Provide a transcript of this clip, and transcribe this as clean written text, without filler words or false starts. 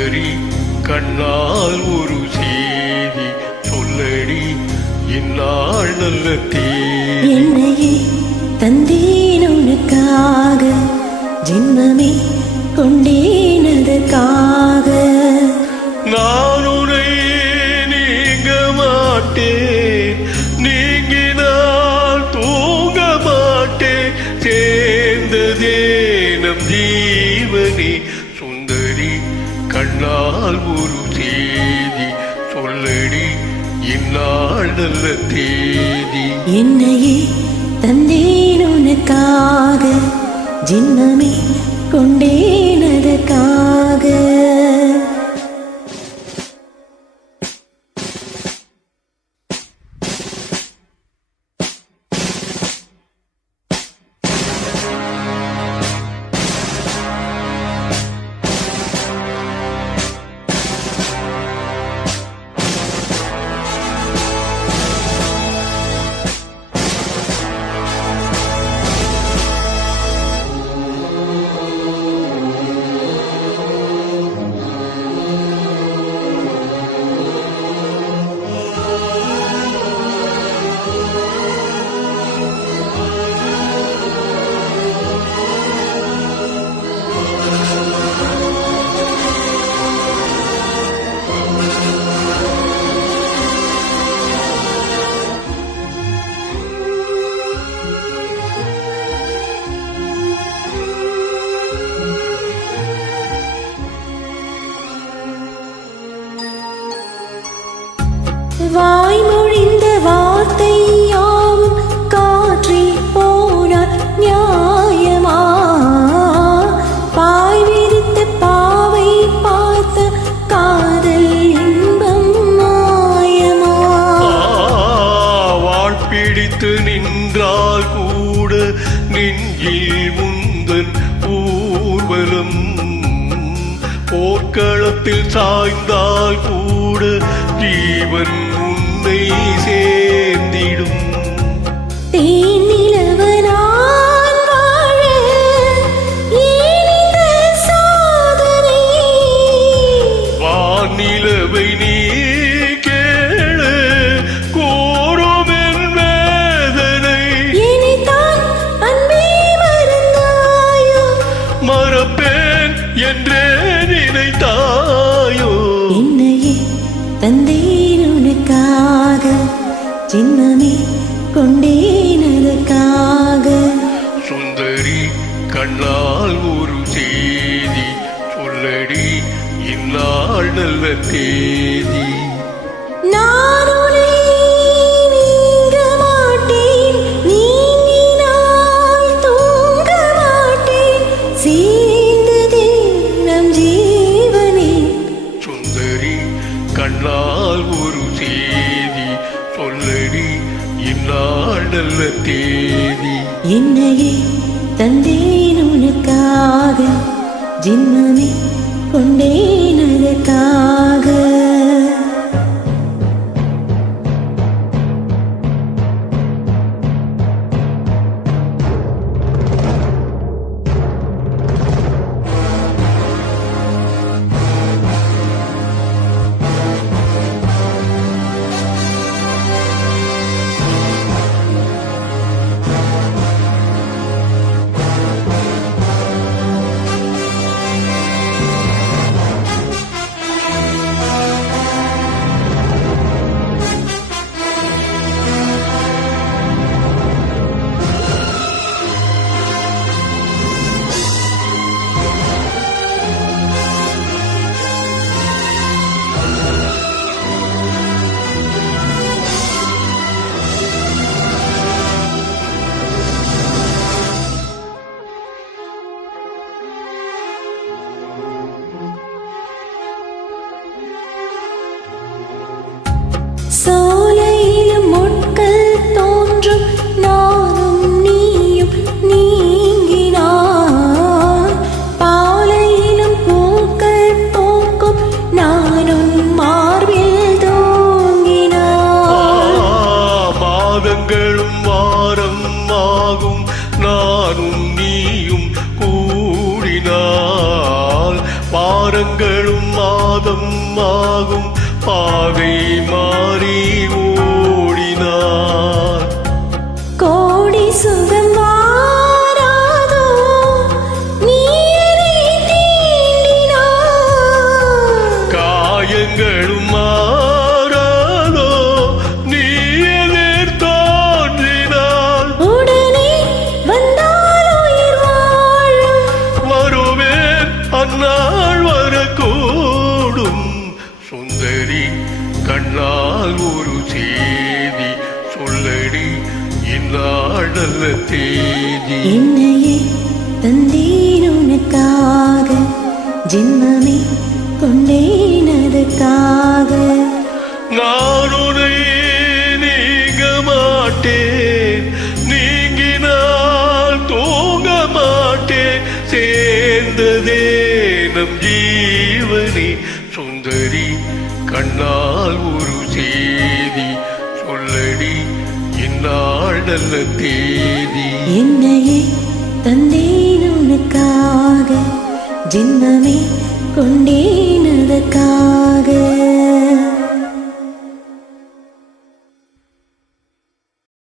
சுந்தரி கண்ணால் ஒரு செய்தி சொல்லடி இந்நாள் நல்ல தேதி. என்னையே தந்தேன் உனக்காக, ஜென்மமே கொண்டேன் அதற்காக. நான் உன்னை நீங்க மாட்டேன், நீங்கினால் தூங்க மாட்டேன், சேர்ந்ததே நம் ஜீவனே. சுந்தரி கண்ணால் ஒரு செய்தி சொல்லடி இந்நாள் நல்ல தேதி. என்னையே தந்தேன் உனக்காக, ஜென்மமே கொண்டேன் அதற்காக. வாய்மொழிந்த வார்த்தை யாவும் காற்றில் போனால் நியாயமா? பாய் விரித்த பாவை பார்த்த காதல் இன்பம் மாயமா? வாழ்பிடித்து நின்றால் கூட நெஞ்சில் முந்தன் ஊர்வலம், போர்க்களத்தில் சாய்ந்தால் கூட ஜீவன் உன்னை சேர்ந்திடும். தேனிலவனான் வாழ ஏன் இந்த சாதனை? வானிலவை நீ கேளு கோரும் என் வேதனை. இனிதான் அன்பே மறந்தாயோ? மறப்பேன் என்றே நினைத்தாயோ? என்னையே தந்தேன் உனக்காக, ஜென்மமே கொண்டேன் அதற்காக. சுந்தரி கண்ணால் ஒரு செய்தி சொல்லடி இந்நாள் நல்ல தேதி. நான் உன்னை நீங்க மாட்டேன், நீங்கினால் தூங்க மாட்டேன், சேர்ந்ததே நம் ஜீவனே. சுந்தரி கண்ணால் ஒரு செய்தி சொல்லடி இந்நாள் நல்ல தேதி. என்னையே தந்தேன் உனக்காக, ஜென்மமே கொண்டேன் அதற்காக. வாரங்களும் மாதம் ஆகும் பாதை மாறி ஓடினார். கோடி சுகம் வாராதோ நீ என்னை தீண்டினாய். காயங்களும் மாறாதோ நீ எதிர் தோன்றினார். உடனே வந்தால் உயிர் வாழும். வருவேன் அந்நாள் வரக்கூடும். சுந்தரி கண்ணால் ஒரு செய்தி சொல்லடி இந்நாளல்ல தேதி. என்னையே தந்தேன் உனக்காக, ஜென்மமே கொண்டேன் அதற்காக. நான் உன்னை நீங்க மாட்டேன், நீங்கினால் தூங்க மாட்டேன். சேர்ந்ததே நம் ஜீவனி. சுந்தரி கண்ணால் ஒரு செய்தி சொல்லடி இந்நாள் நல்ல தேதி. என்னையே தந்தேன் உனக்காக, ஜென்மமே கொண்டேன்